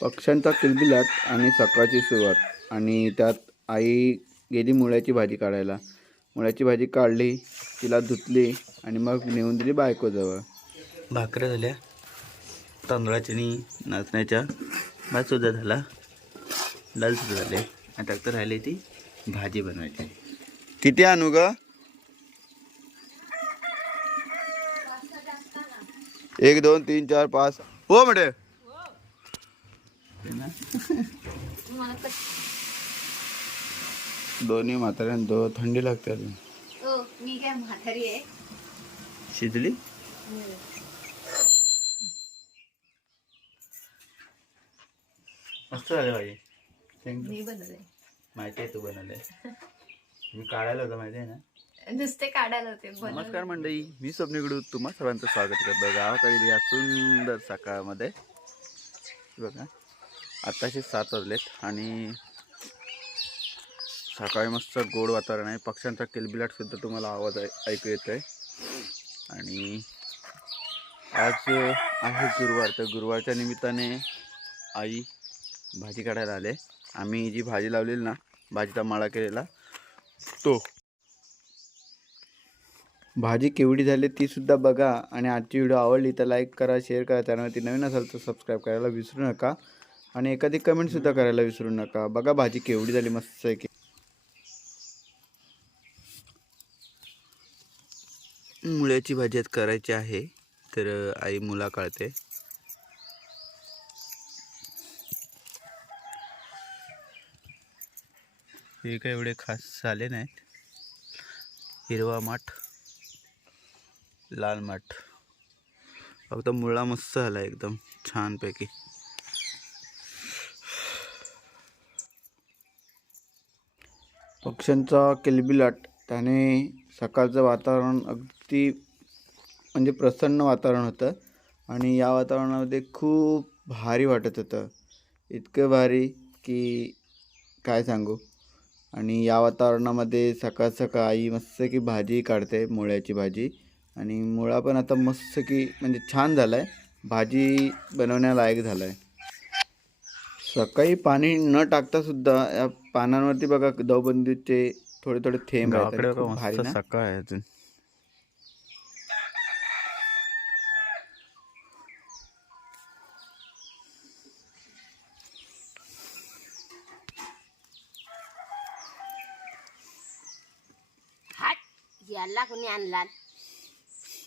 पक्ष्यांचा किलबिलाट आणि सकाळची सुरुवात आणि त्यात आई गेली मुळ्याची भाजी काढायला. मुळ्याची भाजी काढली तिला धुतली आणि मग नेऊन दिली बायकोजवळ. भाकऱ्या झाल्या. तांदळाच्या आणि नाचण्याच्या भात सुद्धा झाला. डाल सुद्धा झाले. आता फक्त राहिली ती भाजी बनवायची. किती आणू ग? एक दोन तीन चार पाच. हो म्हणे ते ना. दोन्ही म्हाताऱ्यां दो थंडी लागते अजून. हो मी काय म्हातारी आहे. शिजली? मस्त झालं भाजी. मी बनवले माहिती आहे तू बनवलंय. मी काढायला होतं माहिती आहे ना? नुसते काढायला होते नमस्कार मंडळी मी स्वप्नीकडू तुम्हा सर्वांचं स्वागत करतो. गावाकडील या सुंदर सकाळमध्ये. बघा. आत्ताचे सात वाजलेत आणि सकाळी मस्त गोड वातावरण आहे. पक्ष्यांचा किलबिलाटसुद्धा तुम्हाला आवाज ऐकू येत आहे. आणि आज आहे गुरुवार. तर गुरुवारच्या निमित्ताने आई भाजी काढायला आले. आम्ही जी भाजी लावलेली ना भाजीचा माळा केलेला तो. भाजी केवढी झाली तीसुद्धा बघा. आणि आजची व्हिडिओ आवडली तर लाईक करा शेअर करा. चॅनलवरती नवीन असेल तर सबस्क्राईब करायला विसरू नका. आणि एखादी कमेंटसुद्धा करायला विसरू नका. बघा भाजी केवढी झाली मस्त आहे की. मुळ्याची भाजी आज करायची आहे तर आई मुला काढते. हे काय एवढे खास झाले नाहीत. हिरवा माठ लाल माठ. फक्त मुळा मस्त झाला एकदम छानपैकी. पक्ष्यांचा किलबिलाट त्याने सकाळचं वातावरण अगदी म्हणजे प्रसन्न वातावरण होतं आणि या वातावरणामध्ये खूप भारी वाटत होतं. इतकं भारी की काय सांगू? आणि या वातावरणामध्ये सकाळ सकाळ आई मस्त की भाजी काढते मुळ्याची भाजी. आणि मुळा पण आता मस्त की म्हणजे छान झाला आहे भाजी बनवण्यालायक झाला आहे सकाळी पाणी न टाकता सुद्धा या पानांवरती बघा दवबंदीचे थोडे थोडे थेंब गावाकडे भारी ना? सकाळ आहे अजून. हाट याला कोणी आणला?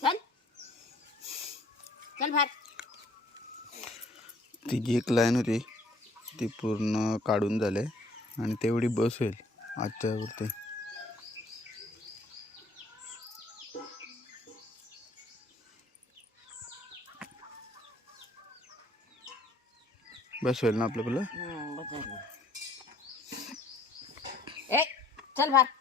चल. चल भात ती जी एक लाईन होती. ती पूर्ण काढून झाले आणि तेवढी बस होईल आजच्यावरती. बस होईल ना आपलं आपलं चल भात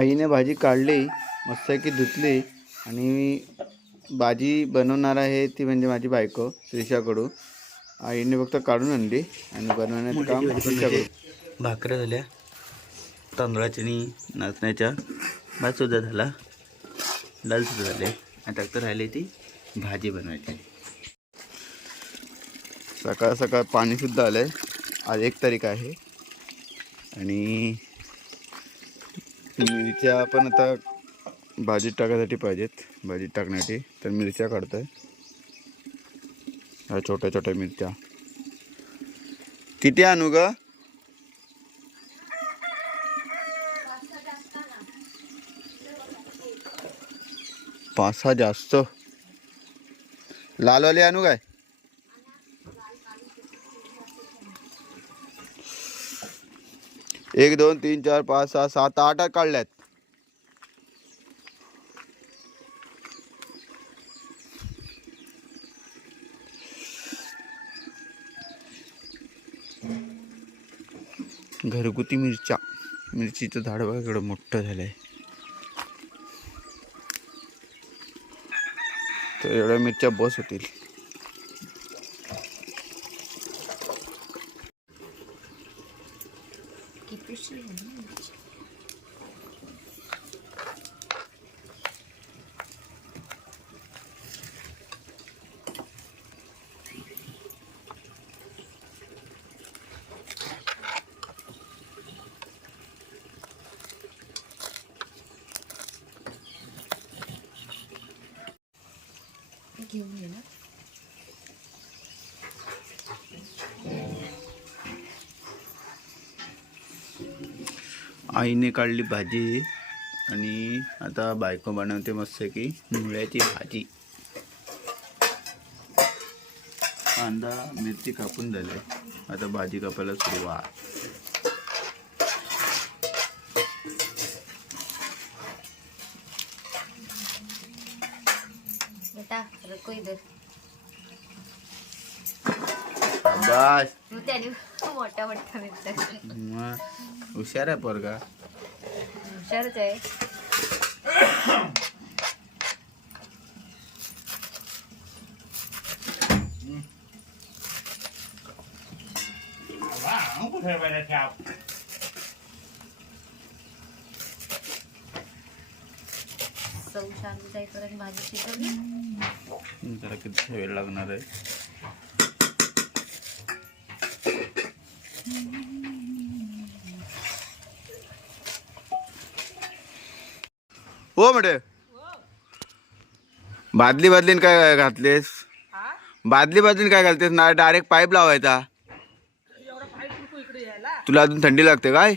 आईने भाजी काढली मस्त की धुतली आणि भाजी बनवणार आहे ती म्हणजे माझी बायको श्रीषाकडू आईने फक्त काढून आणली आणि बनवण्याचं काम श्रीषाकडू भाकऱ्या झाल्या तांदळाच्या आणि नाचण्याच्या. भात सुद्धा झाला डाल सुद्धा झाले. आता फक्त राहिली ती भाजी बनवायची. सकाळ सकाळ पाणीसुद्धा आलं आहे आज एक तारीख आहे. आणि मिरच्या पण आता भाजीत टाकायसाठी पाहिजेत. भाजीत टाकण्यासाठी. तर मिरच्या काढतो आहे ह्या छोट्या छोट्या मिरच्या. किती आणू ग? पाच सहा जास्त. लालवाले आणू काय? एक दोन तीन चार पाच सहा सात आठ काढल्यात. घरगुती मिरच्या. मिरचीचं झाड बघा एवढं मोठं झालंय. तर एवढ्या मिरच्या बस होतील. घेऊन ये आईने काढली भाजी आणि आता बायको बनवते मस्त की मुळ्याची भाजी. कांदा मिरची कापून झाले. आता भाजी कापायला सुरुवात. इधर बस. त्याने मोठ्या मोठ्या मिरच्या मग हुशार आहे पोरगा. हुशारच आहे. चव शांत जाईपर्यंत भाजी शिजवली किती वेळ लागणार आहे? हो मडे बादली बादलीन काय घातलेस? बादली बादलीन काय घालतेस? ना डायरेक्ट पाईप लावायचा. तुला अजून थंडी लागते काय?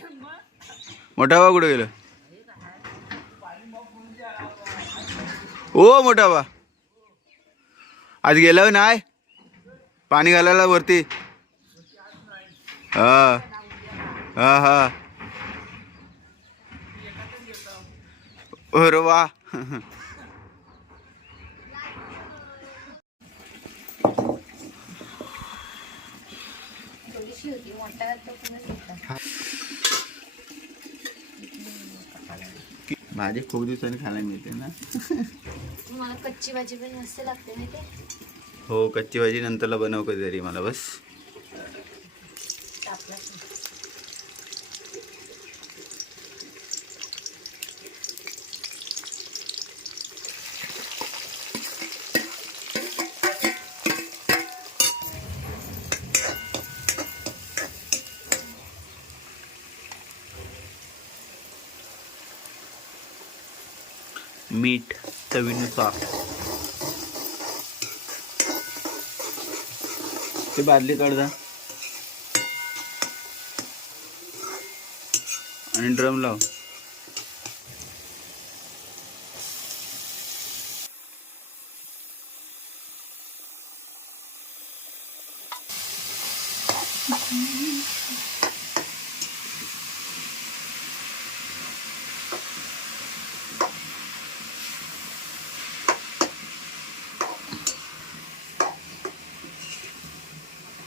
मोठा बा कुठे गेलं? ओ मोठा बा आज गेलं नाही पाणी घालायला वरती. हा. हा हा. अरे वा. माझे भाजी खूप दिवसांनी खायला मिळते ना. तुम्हाला कच्ची भाजी पण मस्त लागते ना ते हो कच्ची भाजी नंतरला बनव कधीतरी मला बस. मीठ. चवीनुसार. ते बादली काढजा आणि ड्रम लाव.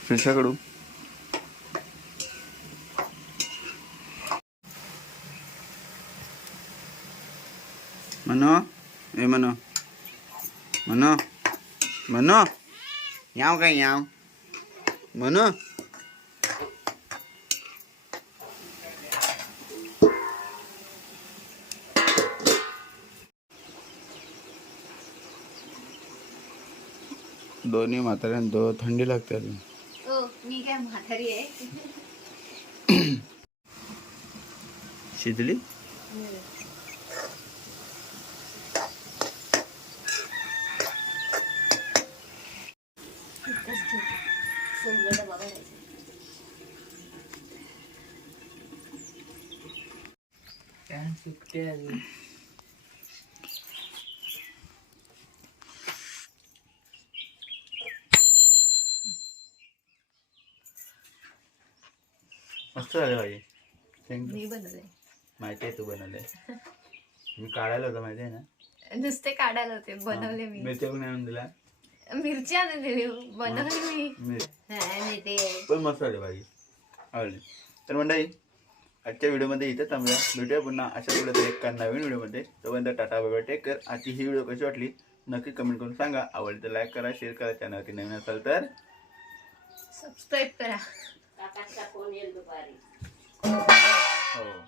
कशाकडू मनो ए मनो. मनो मनो. याव काय याव? मनो. दोन्ही म्हाताऱ्यांना दो थंडी लागते अजून. हो मी काय म्हातारी आहे शिजली इतकंच ठेव. संपलं डबा भरायचा. मस्त झालं पाहिजे शेंग मी बनवले माहिती आहे तू बनवले मी काढायला होतं माहिती आहे ना? नुसते काढायला होते बनवले मी. मिरच्या पण आणून दिला. मिरची आणून दिली बनवली मी. मिर आणि ते पण मस्त आली भाजी आवडली. तर मंडळी आजच्या व्हिडिओमध्ये इथं थांबूया. भेटूया पुन्हा अशा पुढे एका नवीन व्हिडिओमध्ये. तोपर्यंत टाटा बाबा टेक कर आजची ही व्हिडिओ कशी वाटली नक्की कमेंट करून सांगा. आवडली तर लाईक करा शेअर करा चॅनलवरती नवीन असाल तर सबस्क्राईब करा. Kakat sa Cornel Dubaris. Oo. Oh.